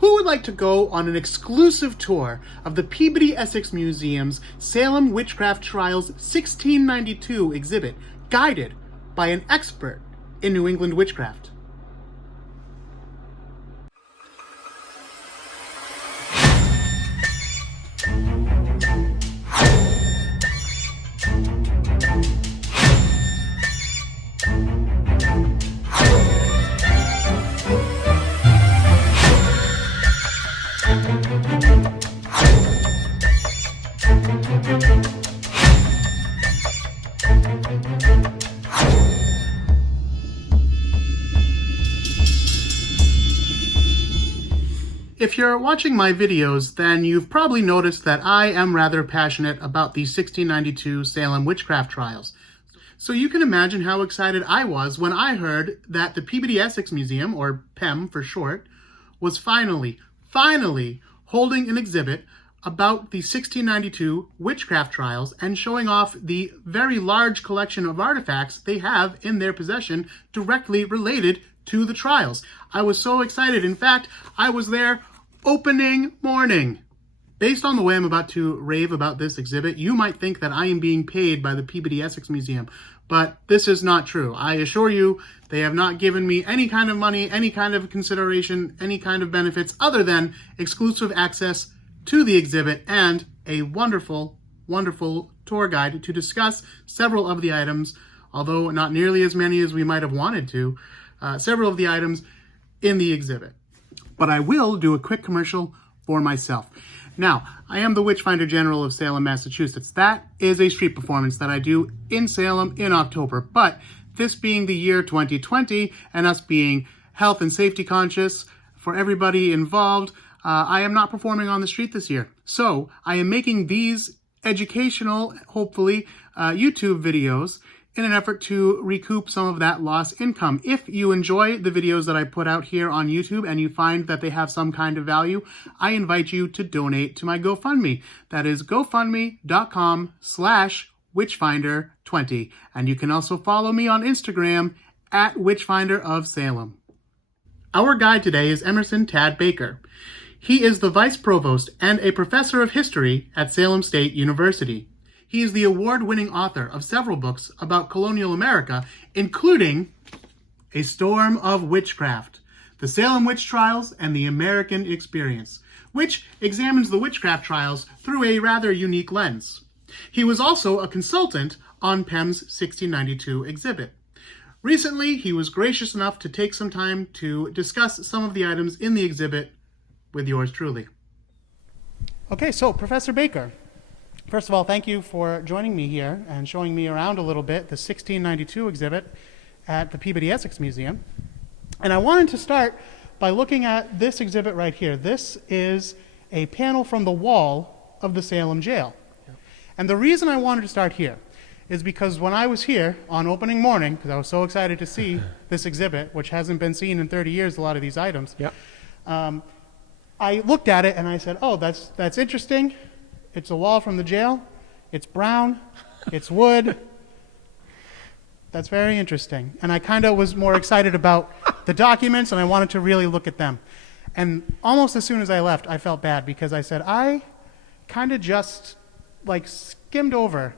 Who would like to go on an exclusive tour of the Peabody Essex Museum's Salem Witchcraft Trials 1692 exhibit, guided by an expert in New England witchcraft? If you're watching my videos, then you've probably noticed that I am rather passionate about the 1692 Salem Witchcraft Trials. So you can imagine how excited I was when I heard that the Peabody Essex Museum, or PEM for short, was finally holding an exhibit about the 1692 witchcraft trials and showing off the very large collection of artifacts they have in their possession directly related to the trials. I was so excited. In fact, I was there opening morning. Based on the way I'm about to rave about this exhibit, you might think that I am being paid by the Peabody Essex Museum, but this is not true. I assure you, they have not given me any kind of money, any kind of consideration, any kind of benefits other than exclusive access to the exhibit and a wonderful, wonderful tour guide to discuss several of the items, although not nearly as many as we might have wanted to, several of the items in the exhibit. But I will do a quick commercial for myself. Now, I am the Witchfinder General of Salem, Massachusetts. That is a street performance that I do in Salem in October. But this being the year 2020 and us being health and safety conscious for everybody involved, I am not performing on the street this year. So I am making these educational, hopefully, YouTube videos in an effort to recoup some of that lost income. If you enjoy the videos that I put out here on YouTube and you find that they have some kind of value, I invite you to donate to my GoFundMe. That is gofundme.com/witchfinder20. And you can also follow me on Instagram at Witchfinder of Salem. Our guide today is Emerson Tad Baker. He is the Vice Provost and a Professor of History at Salem State University. He is the award-winning author of several books about colonial America, including A Storm of Witchcraft, The Salem Witch Trials and the American Experience, which examines the witchcraft trials through a rather unique lens. He was also a consultant on PEM's 1692 exhibit. Recently, he was gracious enough to take some time to discuss some of the items in the exhibit with yours truly. Okay, so Professor Baker, first of all, thank you for joining me here and showing me around a little bit the 1692 exhibit at the Peabody Essex Museum. And I wanted to start by looking at this exhibit right here. This is a panel from the wall of the Salem Jail. Yep. And the reason I wanted to start here is because when I was here on opening morning, because I was so excited to see this exhibit, which hasn't been seen in 30 years, a lot of these items, yep. I looked at it and I said, oh, that's interesting. It's a wall from the jail. It's brown. It's wood. That's very interesting. And I kind of was more excited about the documents, and I wanted to really look at them. And almost as soon as I left, I felt bad because I said, I kind of just like skimmed over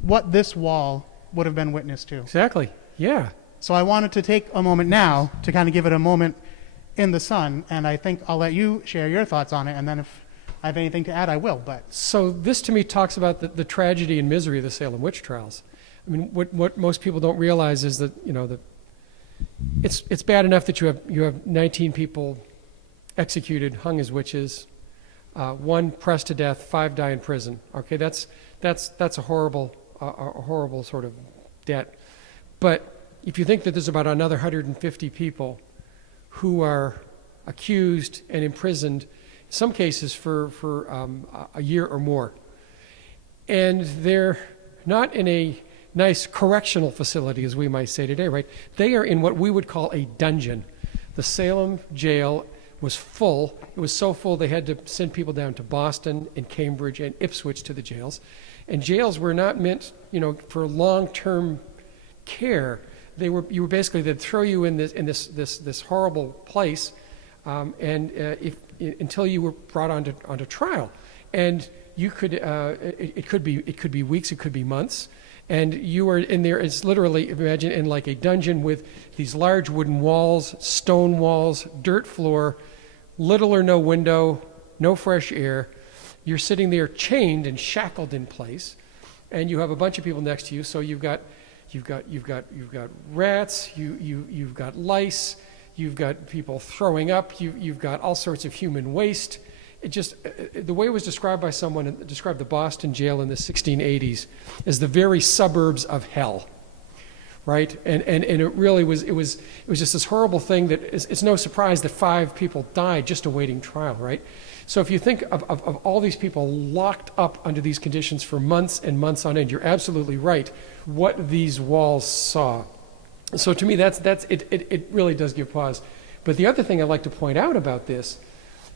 what this wall would have been witness to. Exactly. Yeah. So I wanted to take a moment now to kind of give it a moment in the sun, and I think I'll let you share your thoughts on it, and then if I have anything to add, I will. But so this to me talks about the tragedy and misery of the Salem witch trials. I mean, what most people don't realize is that, you know, it's bad enough that you have 19 people executed, hung as witches, 1 pressed to death, 5 die in prison. Okay, that's a horrible sort of debt. But if you think that there's about another 150 people who are accused and imprisoned, some cases for a year or more, and they're not in a nice correctional facility, as we might say today, right? They are in what we would call a dungeon. The Salem Jail was full. It was so full they had to send people down to Boston and Cambridge and Ipswich to the jails. And jails were not meant, you know, for long-term care. You were basically, they'd throw you in this horrible place until you were brought onto trial, and you could it could be weeks, it could be months, and you were in there. It's literally, imagine, in like a dungeon with these large wooden walls, stone walls, dirt floor, little or no window, no fresh air. You're sitting there chained and shackled in place, and you have a bunch of people next to you. So you've got rats, you've got lice, you've got people throwing up, you've got all sorts of human waste. It just, the way it was described by someone, described the Boston jail in the 1680s as the very suburbs of hell, right? And it really was, it was just this horrible thing that it's no surprise that 5 people died just awaiting trial, right? So if you think of all these people locked up under these conditions for months and months on end, you're absolutely right what these walls saw. So to me, it really does give pause. But the other thing I'd like to point out about this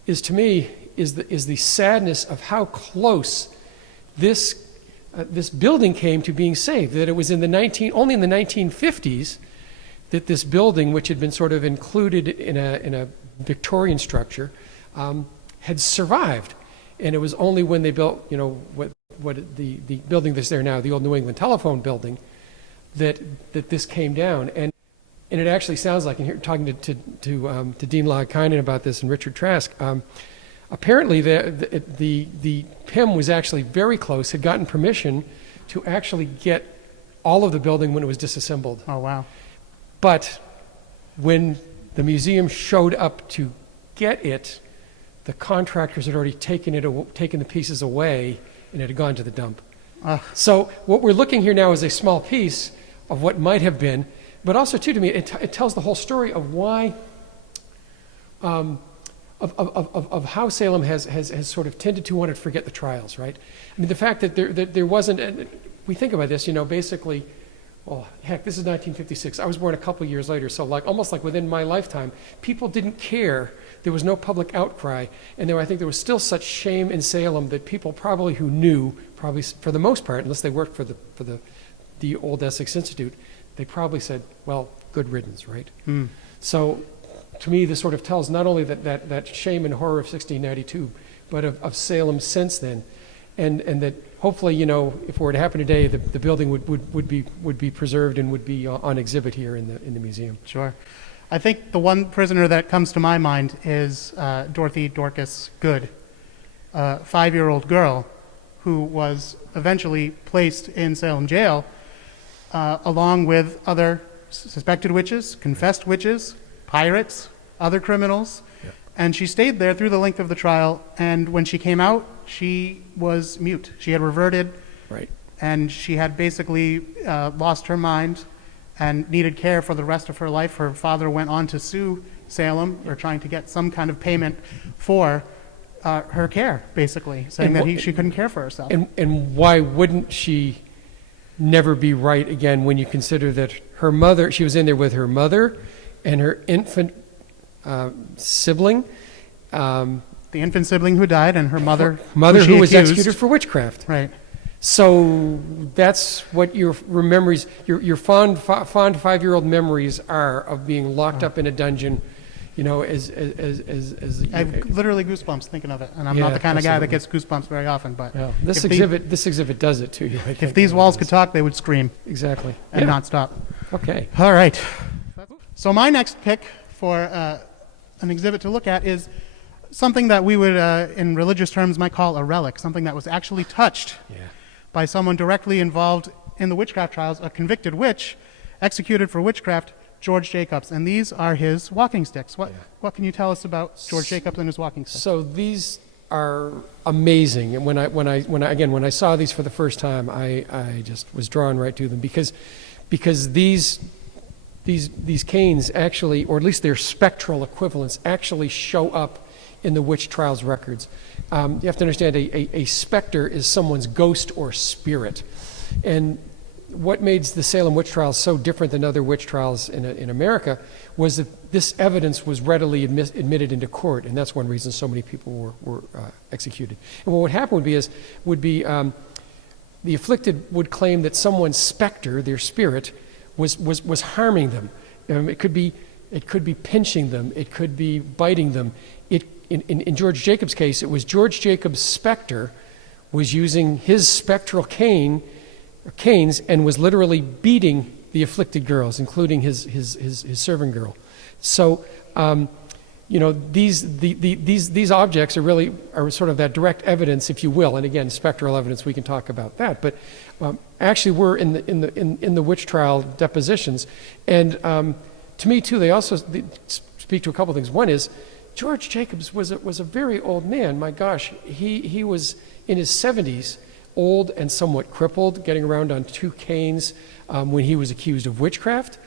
is, to me, is the sadness of how close this building came to being saved. That it was only in the 1950s that this building, which had been sort of included in a Victorian structure, had survived. And it was only when they built, what the building that's there now, the old New England telephone building, that this came down. And it actually sounds like, and here talking to Dean Logkinen about this and Richard Trask, apparently the PEM was actually very close, had gotten permission to actually get all of the building when it was disassembled. Oh, wow. But when the museum showed up to get it, the contractors had already taken the pieces away, and it had gone to the dump. So what we're looking here now is a small piece of what might have been, but also too, to me, it tells the whole story of why, of how Salem has sort of tended to want to forget the trials, right? I mean, the fact that there wasn't, we think about this, basically, well, heck, this is 1956. I was born a couple years later, so almost like within my lifetime, people didn't care. There was no public outcry, and I think there was still such shame in Salem that people probably who knew, probably for the most part, unless they worked for the old Essex Institute, they probably said, well, good riddance, right? Mm. So to me, this sort of tells not only that shame and horror of 1692, but of Salem since then, and that hopefully, if it were to happen today, the building would be preserved and would be on exhibit here in the museum. Sure. I think the one prisoner that comes to my mind is Dorothy Dorcas Good, a 5-year-old girl who was eventually placed in Salem Jail along with other suspected witches, confessed witches, pirates, other criminals. Yep. And she stayed there through the length of the trial, and when she came out, she was mute. She had reverted, right, and she had basically lost her mind and needed care for the rest of her life. Her father went on to sue Salem, or trying to get some kind of payment for her care, basically, saying that she couldn't care for herself. And why wouldn't she never be right again when you consider that her mother, she was in there with her mother and her infant sibling. The infant sibling who died, and her mother who was executed for witchcraft. Right. So that's what your memories, your fond 5-year-old memories are of being locked up in a dungeon, as I have literally goosebumps thinking of it, and I'm not the kind of guy that gets goosebumps very often. But this exhibit does it to you. If these walls could talk, they would scream. Exactly. And not stop. Okay. All right. So my next pick for an exhibit to look at is something that we would, in religious terms, might call a relic, something that was actually touched by someone directly involved in the witchcraft trials, a convicted witch executed for witchcraft, George Jacobs. And these are his walking sticks. What can you tell us about George Jacobs and his walking sticks? So these are amazing. And when I saw these for the first time, I just was drawn right to them because these canes actually, or at least their spectral equivalents, actually show up in the witch trials records. You have to understand, a specter is someone's ghost or spirit. And what made the Salem witch trials so different than other witch trials in America was that this evidence was readily admitted into court, and that's one reason so many people were executed. And what would happen would be the afflicted would claim that someone's specter, their spirit, was harming them. It could be it could be pinching them, it could be biting them. In George Jacobs' case, it was George Jacobs' specter was using his spectral canes and was literally beating the afflicted girls, including his servant girl. So, these objects are sort of that direct evidence, if you will, and again, spectral evidence. We can talk about that, but actually, we're in the witch trial depositions, and to me too, they also speak to a couple of things. One is George Jacobs was a very old man. My gosh, he was in his 70s, old and somewhat crippled, getting around on 2 canes when he was accused of witchcraft,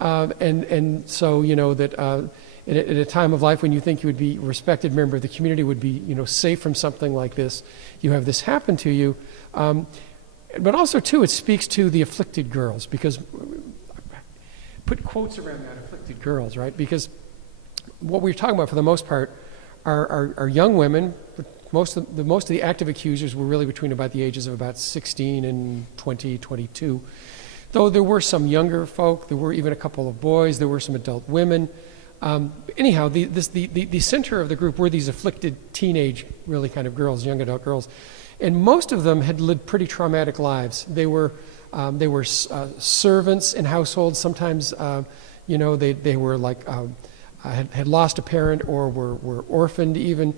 and so that at a time of life when you think you would be a respected member of the community, would be safe from something like this, you have this happen to you. But also too, it speaks to the afflicted girls, because put quotes around that, afflicted girls, right? Because what we're talking about for the most part are young women. Most of the active accusers were really between about the ages of about 16 and 20, 22. Though there were some younger folk, there were even a couple of boys, there were some adult women. Anyhow, the center of the group were these afflicted teenage, really kind of girls, young adult girls, and most of them had lived pretty traumatic lives. They were servants in households. Sometimes, they were like had lost a parent or were orphaned even,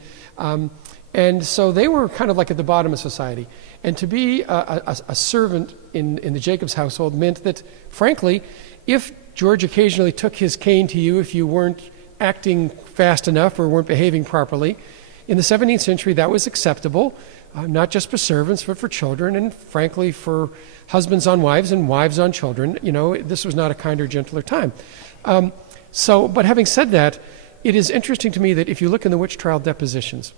and so they were kind of like at the bottom of society. And to be a servant in the Jacobs household meant that, frankly, if George occasionally took his cane to you if you weren't acting fast enough or weren't behaving properly, in the 17th century that was acceptable, not just for servants but for children, and frankly for husbands on wives and wives on children. This was not a kinder, gentler time. But having said that, it is interesting to me that if you look in the witch trial depositions,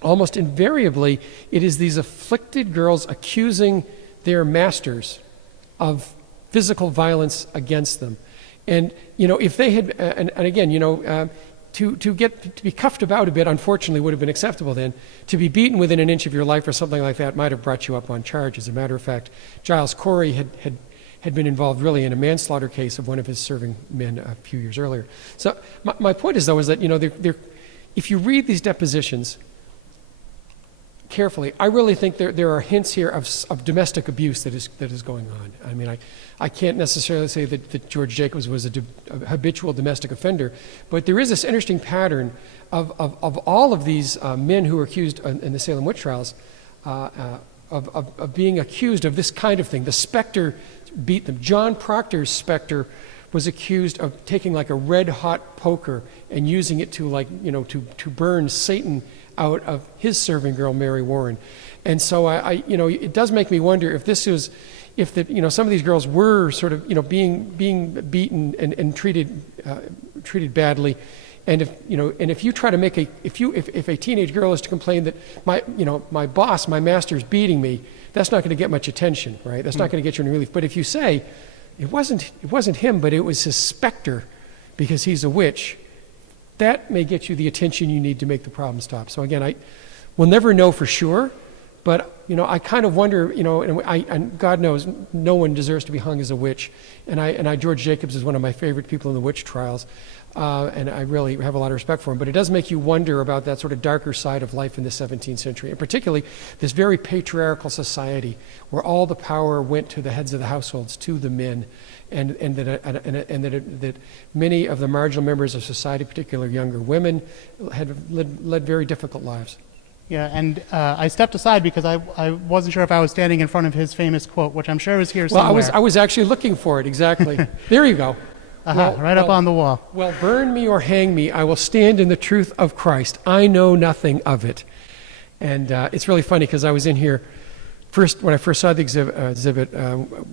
almost invariably it is these afflicted girls accusing their masters of physical violence against them. And if they had, and again, to be cuffed about a bit, unfortunately, would have been acceptable then. To be beaten within an inch of your life or something like that might have brought you up on charge. As a matter of fact, Giles Corey had been involved really in a manslaughter case of one of his serving men a few years earlier. So my point is, though, is that if you read these depositions carefully, I really think there are hints here of domestic abuse that is going on. I mean, I can't necessarily say that George Jacobs was a habitual domestic offender, but there is this interesting pattern of all of these men who were accused in the Salem witch trials of being accused of this kind of thing. The specter beat them. John Proctor's specter was accused of taking like a red hot poker and using it to burn Satan out of his serving girl, Mary Warren. And so it does make me wonder if some of these girls were sort of being beaten and treated badly. And if you try to make if a teenage girl is to complain that my boss, my master is beating me, that's not going to get much attention, right? That's not going to get you any relief. But if you say it wasn't him, but it was his specter because he's a witch, that may get you the attention you need to make the problem stop. So again, we'll never know for sure, but I kind of wonder, and God knows no one deserves to be hung as a witch, and George Jacobs is one of my favorite people in the witch trials, and I really have a lot of respect for him. But it does make you wonder about that sort of darker side of life in the 17th century, and particularly this very patriarchal society where all the power went to the heads of the households, to the men, and that many of the marginal members of society, particularly younger women, had led very difficult lives. Yeah, and I stepped aside because I wasn't sure if I was standing in front of his famous quote, which I'm sure is here somewhere. Well, I was actually looking for it, exactly. There you go. Right up on the wall. Well, burn me or hang me, I will stand in the truth of Christ. I know nothing of it. And it's really funny because I was in here when I first saw the exhibit,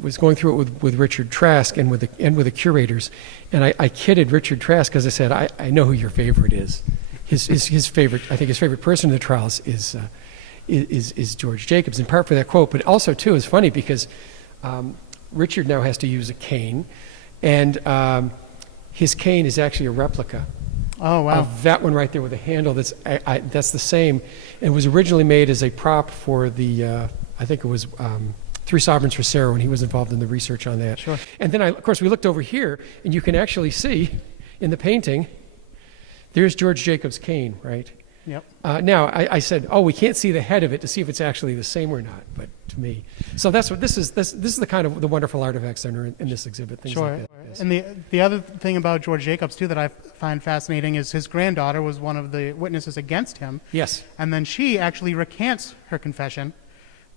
was going through it with Richard Trask and with the curators, and I kidded Richard Trask because I said, I know who your favorite is. His favorite, I think his favorite person in the trials is George Jacobs, in part for that quote, but also too is funny because Richard now has to use a cane, and his cane is actually a replica. Oh, wow. Of that one right there with a handle that's the same, and was originally made as a prop for the I think it was Three Sovereigns for Sarah when he was involved in the research on that. Sure. And then of course we looked over here, and you can actually see in the painting, there's George Jacob's cane, right? Yep. Now, I said, oh, we can't see the head of it to see if it's actually the same or not, but to me. So that's what this is the kind of the wonderful artifacts that are in this exhibit, things Sure. like that. Yes. And the other thing about George Jacobs, too, that I find fascinating is his granddaughter was one of the witnesses against him. Yes. And then she actually recants her confession,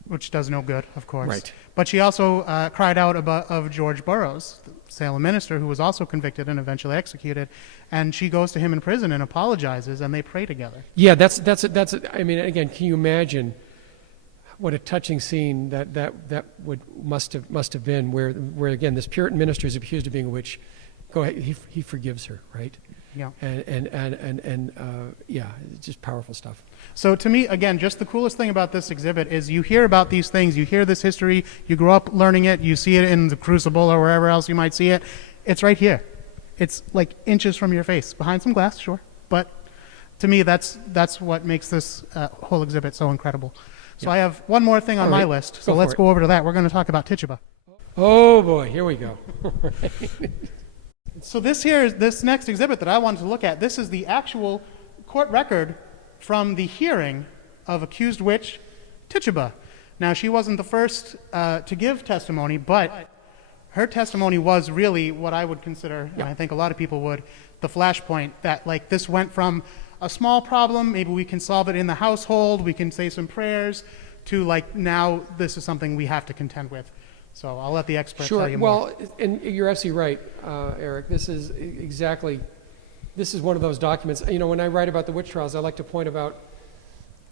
which does no good, of course. Right. But she also cried out of George Burroughs, the Salem minister, who was also convicted and eventually executed. And she goes to him in prison and apologizes, and they pray together. Yeah, that's I mean, again, can you imagine what a touching scene that must have been, where again this Puritan minister is accused of being a witch. Go ahead, he forgives her, right? Yeah. And yeah, it's just powerful stuff. So to me, again, just the coolest thing about this exhibit is you hear about these things, you hear this history, you grow up learning it, you see it in the Crucible or wherever else you might see it. It's right here. It's like inches from your face, behind some glass, sure. But to me, that's what makes this whole exhibit so incredible. So I have one more thing on my list, so let's go over to that. We're going to talk about Tituba. Oh boy, here we go. So this next exhibit that I wanted to look at, this is the actual court record from the hearing of accused witch Tituba. Now, she wasn't the first to give testimony, but her testimony was really what I would consider, and I think a lot of people would, the flashpoint, that like this went from a small problem, maybe we can solve it in the household, we can say some prayers, to like now this is something we have to contend with. So I'll let the expert tell you more. Well, and you're absolutely right, Eric. This is one of those documents. You know, when I write about the witch trials, I like to point about,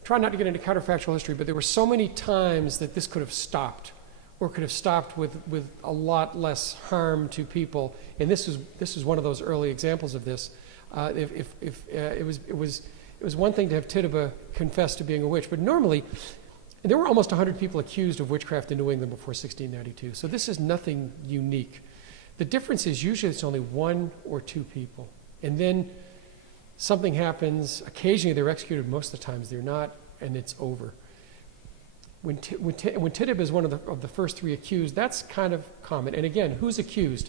try not to get into counterfactual history, but there were so many times that this could have stopped, or could have stopped with a lot less harm to people. And this is one of those early examples of this. It was one thing to have Tituba confess to being a witch, but normally there were almost 100 people accused of witchcraft in New England before 1692. So this is nothing unique. The difference is usually it's only one or two people, and then something happens. Occasionally they're executed. Most of the times they're not, and it's over. When Tituba is one of the first three accused, that's kind of common. And again, who's accused?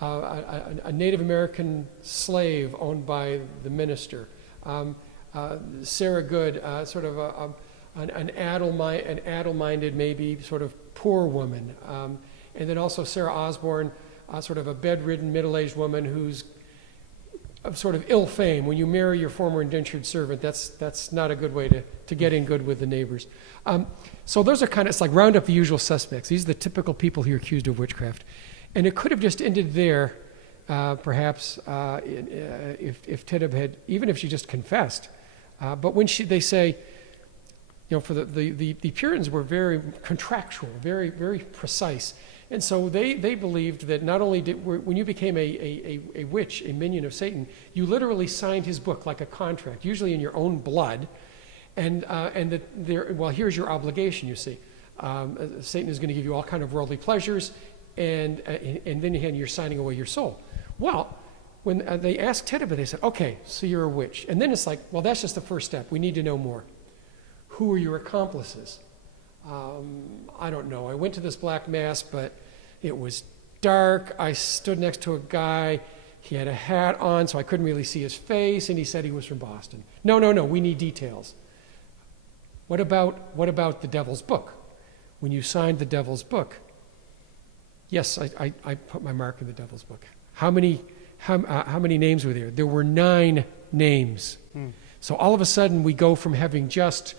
A Native American slave owned by the minister. Sarah Good, sort of an addle-minded, maybe sort of poor woman. And then also Sarah Osborne, sort of a bedridden, middle-aged woman who's of sort of ill fame. When you marry your former indentured servant, that's not a good way to get in good with the neighbors. So those are kind of, it's like round up the usual suspects. These are the typical people who are accused of witchcraft. And it could have just ended there, perhaps, if Tituba had, even if she just confessed. But when they say, you know, for the Puritans were very contractual, very, very precise. And so they believed that not only when you became a witch, a minion of Satan, you literally signed his book like a contract, usually in your own blood. And that well, here's your obligation, you see. Satan is going to give you all kind of worldly pleasures, and then you're signing away your soul. Well, when they asked Tituba, they said, okay, so you're a witch. And then it's like, well, that's just the first step. We need to know more. Who are your accomplices? I don't know. I went to this black mass, but it was dark. I stood next to a guy. He had a hat on, so I couldn't really see his face, and he said he was from Boston. No, we need details. What about the Devil's Book? When you signed the Devil's Book? Yes, I put my mark in the Devil's Book. How many names were there? There were 9 names. So all of a sudden, we go from having just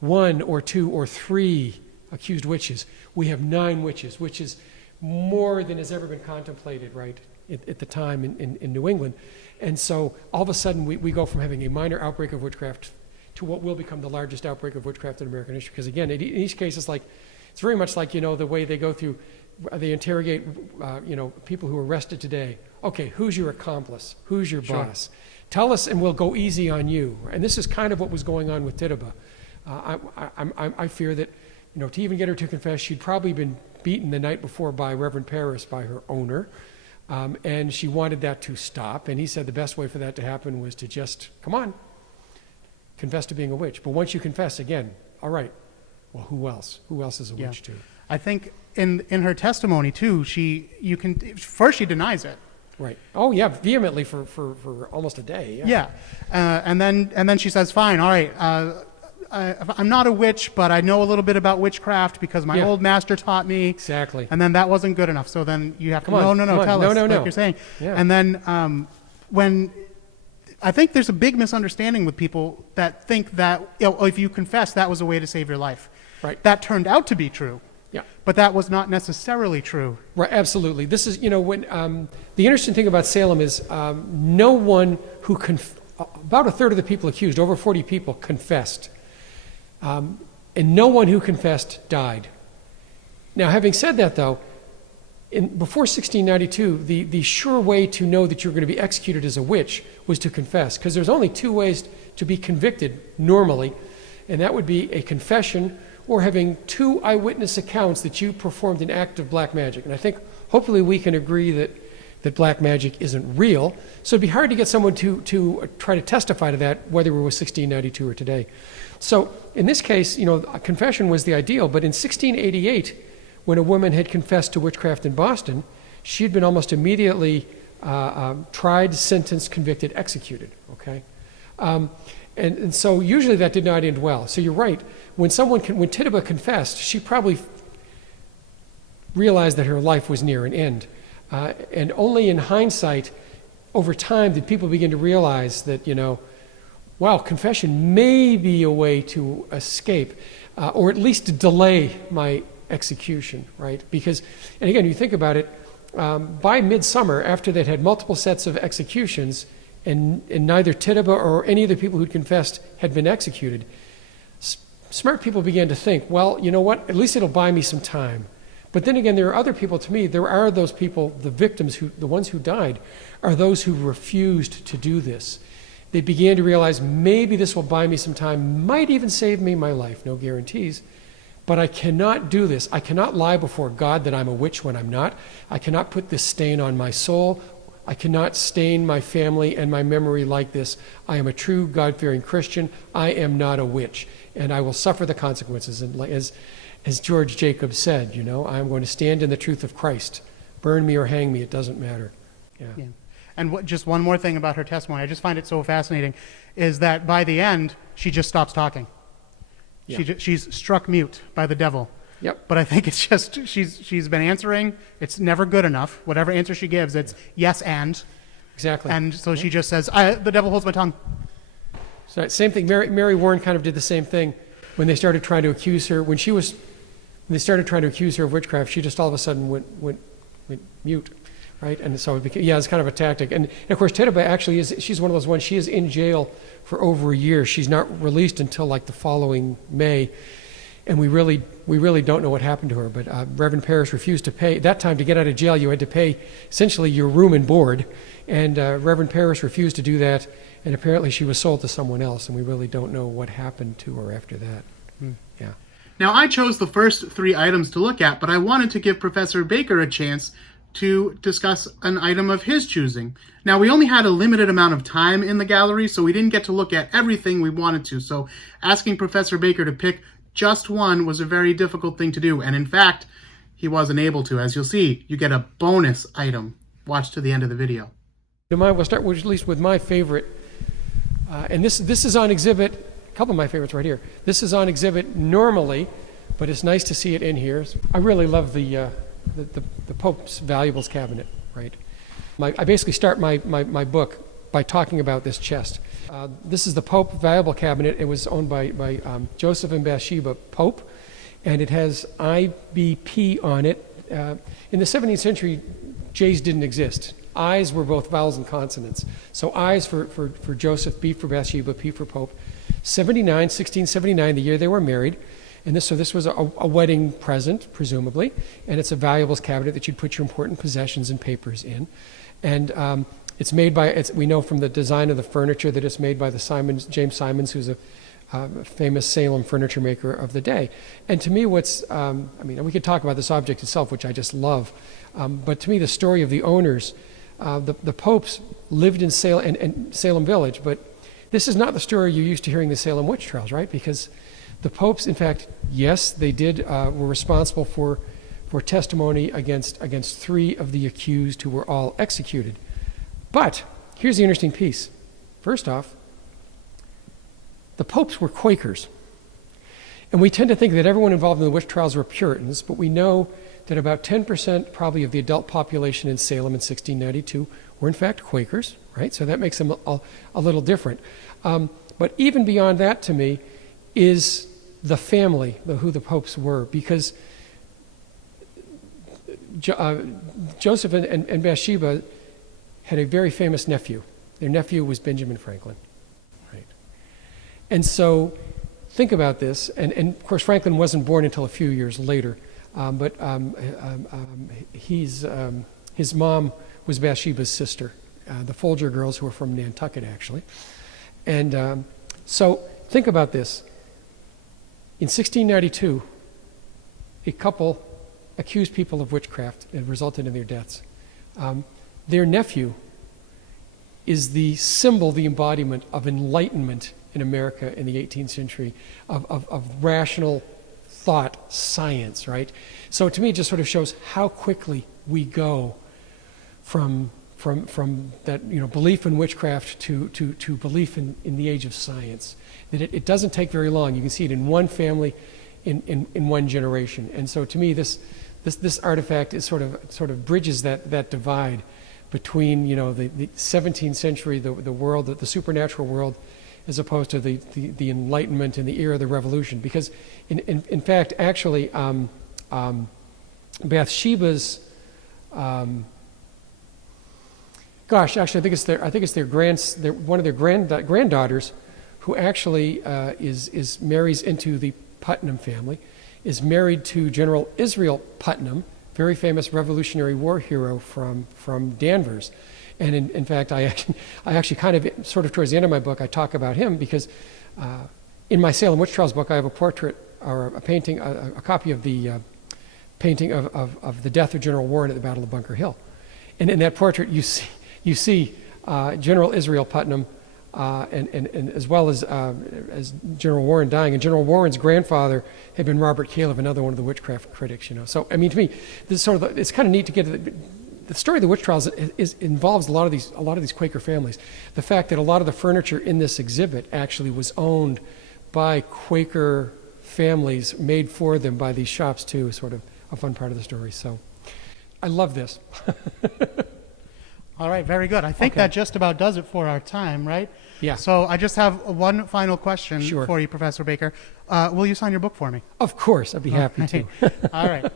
1 or 2 or 3 accused witches. We have 9 witches, which is more than has ever been contemplated, right, at the time in New England. And so all of a sudden, we go from having a minor outbreak of witchcraft to what will become the largest outbreak of witchcraft in American history. Because again, in each case, it's very much like, you know, the way they go through, they interrogate, you know, people who are arrested today. Okay, who's your accomplice? Who's your boss? Tell us and we'll go easy on you. And this is kind of what was going on with Tituba. I fear that, you know, to even get her to confess, she'd probably been beaten the night before by Reverend Paris, by her owner, and she wanted that to stop. And he said the best way for that to happen was to just, come on, confess to being a witch. But once you confess, again, all right, well, who else? Who else is a witch too? I think in her testimony too, first she denies it. Right. Oh, yeah, vehemently for almost a day. Yeah. And then she says, fine, all right, I'm not a witch, but I know a little bit about witchcraft because my old master taught me. Exactly. And then that wasn't good enough. So then you have to, tell us, like you're saying. Yeah. And then when, I think there's a big misunderstanding with people that think that if you confess, that was a way to save your life. Right. That turned out to be true. Yeah. But that was not necessarily true. Right, absolutely. This is, when the interesting thing about Salem is no one who, about a third of the people accused, over 40 people, confessed. And no one who confessed died. Now, having said that, though, before 1692, the sure way to know that you're going to be executed as a witch was to confess, because there's only two ways to be convicted normally, and that would be a confession or having two eyewitness accounts that you performed an act of black magic. And I think hopefully we can agree that black magic isn't real, so it'd be hard to get someone to try to testify to that, whether it was 1692 or today. So in this case, a confession was the ideal, but in 1688, when a woman had confessed to witchcraft in Boston, she had been almost immediately tried, sentenced, convicted, executed, okay? And so usually that did not end well. So you're right. When Tituba confessed, she probably realized that her life was near an end. And only in hindsight, over time, did people begin to realize that, wow, confession may be a way to escape, or at least to delay my execution, right? Because, and again, you think about it, by midsummer, after they'd had multiple sets of executions, and neither Tituba or any of the people who'd confessed had been executed, smart people began to think, well, you know what, at least it'll buy me some time. But then again, there are other people, to me, there are those people, the victims, the ones who died, are those who refused to do this. They began to realize maybe this will buy me some time, might even save me my life, no guarantees. But I cannot do this. I cannot lie before God that I'm a witch when I'm not. I cannot put this stain on my soul. I cannot stain my family and my memory like this. I am a true God-fearing Christian. I am not a witch, and I will suffer the consequences. And as George Jacobs said, I'm going to stand in the truth of Christ. Burn me or hang me, it doesn't matter. Yeah. And just one more thing about her testimony, I just find it so fascinating, is that by the end, she just stops talking. Yeah. She's struck mute by the devil. Yep. But I think it's just she's been answering. It's never good enough. Whatever answer she gives, it's yes and. Exactly. And so she just says, the devil holds my tongue. So same thing. Mary Warren kind of did the same thing when they started trying to accuse her. When they started trying to accuse her of witchcraft, she just all of a sudden went mute, right? And so it became, it's kind of a tactic. And of course, Tituba actually she's one of those ones. She is in jail for over a year. She's not released until like the following May. And we really don't know what happened to her, but Reverend Parrish refused to pay. That time, to get out of jail, you had to pay essentially your room and board, and Reverend Parrish refused to do that, and apparently she was sold to someone else, and we really don't know what happened to her after that. Yeah. Now, I chose the first three items to look at, but I wanted to give Professor Baker a chance to discuss an item of his choosing. Now, we only had a limited amount of time in the gallery, so we didn't get to look at everything we wanted to, so asking Professor Baker to pick just one was a very difficult thing to do, and in fact, he wasn't able to. As you'll see, you get a bonus item. Watch to the end of the video. We'll start at least with my favorite, and this is on exhibit, a couple of my favorites right here. This is on exhibit normally, but it's nice to see it in here. I really love the Pope's valuables cabinet, right? I basically start my book by talking about this chest. This is the Pope valuable cabinet. It was owned by Joseph and Bathsheba Pope, and it has IBP on it. In the 17th century, J's didn't exist. I's were both vowels and consonants. So I's for Joseph, B for Bathsheba, P for Pope. 1679, the year they were married. And this was a wedding present, presumably, and it's a valuables cabinet that you'd put your important possessions and papers in. And it's made by, we know from the design of the furniture that it's made by James Simons, who's a famous Salem furniture maker of the day. And to me, we could talk about this object itself, which I just love, but to me, the story of the owners, the Popes lived in Salem and Salem Village, but this is not the story you're used to hearing the Salem witch trials, right? Because the Popes, in fact, yes, they were responsible for for testimony against 3 of the accused who were all executed. But here's the interesting piece. First off, the popes were Quakers. And we tend to think that everyone involved in the witch trials were Puritans, but we know that about 10% probably of the adult population in Salem in 1692 were in fact Quakers, right? So that makes them a little different. But even beyond that, to me, is the family, who the popes were, because Joseph and Bathsheba had a very famous nephew. Their nephew was Benjamin Franklin, right? And so think about this, and of course Franklin wasn't born until a few years later, but his mom was Bathsheba's sister, the Folger girls who were from Nantucket actually. And so think about this. In 1692, a couple accused people of witchcraft and resulted in their deaths. Their nephew is the symbol, the embodiment of enlightenment in America in the 18th century, of rational thought, science, right? So to me, it just sort of shows how quickly we go from that belief in witchcraft to belief in the age of science. That it doesn't take very long. You can see it in one family, in one generation. And so to me, this artifact is sort of bridges that divide between the 17th century, the world, the supernatural world, as opposed to the Enlightenment and the era of the Revolution. Because in fact, actually, Bathsheba's actually, I think it's one of their granddaughters, who actually marries into the Putnam family, is married to General Israel Putnam, very famous Revolutionary War hero from Danvers. And in fact, I actually kind of, sort of towards the end of my book, I talk about him because in my Salem Witch Trials book, I have a portrait or a painting, a copy of the painting of the death of General Warren at the Battle of Bunker Hill. And in that portrait, you see General Israel Putnam, and as well as General Warren dying. And General Warren's grandfather had been Robert Califf, another one of the witchcraft critics. So I mean, to me, this is it's kind of neat to get to the story of the witch trials involves a lot of these Quaker families. The fact that a lot of the furniture in this exhibit actually was owned by Quaker families, made for them by these shops too, is sort of a fun part of the story. So I love this. All right, very good. I think that just about does it for our time, right? Yeah. So I just have one final question for you, Professor Baker. Will you sign your book for me? Of course, I'd be happy to. All right.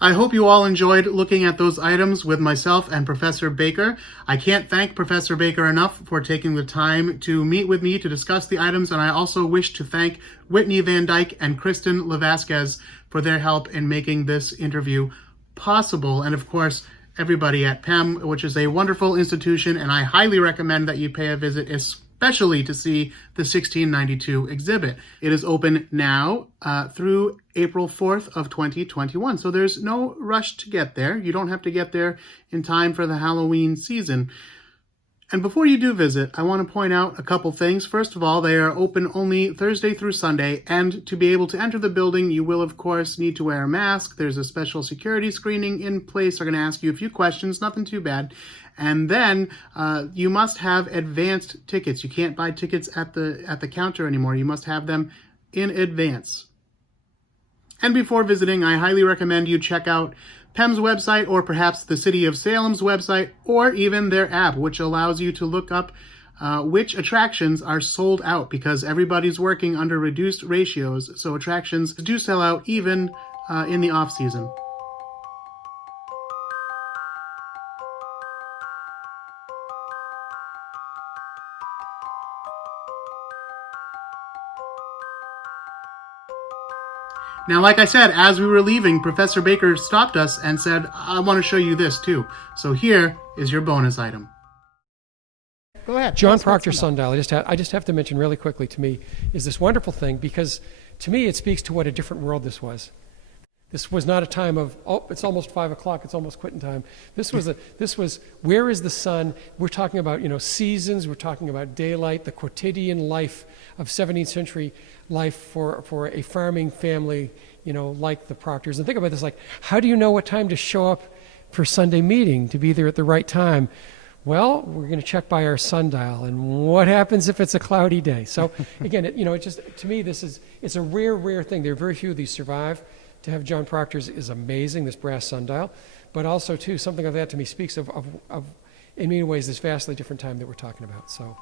I hope you all enjoyed looking at those items with myself and Professor Baker. I can't thank Professor Baker enough for taking the time to meet with me to discuss the items, and I also wish to thank Whitney Van Dyke and Kristen LeVasquez for their help in making this interview possible. And of course, everybody at PEM, which is a wonderful institution, and I highly recommend that you pay a visit, especially to see the 1692 exhibit. It is open now through April 4th of 2021, so there's no rush to get there. You don't have to get there in time for the Halloween season. And before you do visit, I want to point out a couple things. First of all, they are open only Thursday through Sunday, and to be able to enter the building, you will, of course, need to wear a mask. There's a special security screening in place. They're going to ask you a few questions, nothing too bad. And then you must have advanced tickets. You can't buy tickets at the counter anymore. You must have them in advance. And before visiting, I highly recommend you check out PEM's website, or perhaps the City of Salem's website, or even their app, which allows you to look up which attractions are sold out, because everybody's working under reduced ratios, so attractions do sell out even in the off-season. Now, like I said, as we were leaving, Professor Baker stopped us and said, I want to show you this too. So here is your bonus item. Go ahead. John Proctor sundial, I just have to mention really quickly, to me, is this wonderful thing, because to me it speaks to what a different world this was. This was not a time of, oh, it's almost 5 o'clock, it's almost quitting time. This was, where is the sun? We're talking about, seasons, we're talking about daylight, the quotidian life of 17th century life for a farming family, like the Proctors. And think about this, like, how do you know what time to show up for Sunday meeting, to be there at the right time? Well, we're going to check by our sundial. And what happens if it's a cloudy day? So again, it just, to me, it's a rare thing. There are very few of these survive. To have John Proctor's is amazing, this brass sundial. But also, too, something like that to me speaks of in many ways, this vastly different time that we're talking about. So.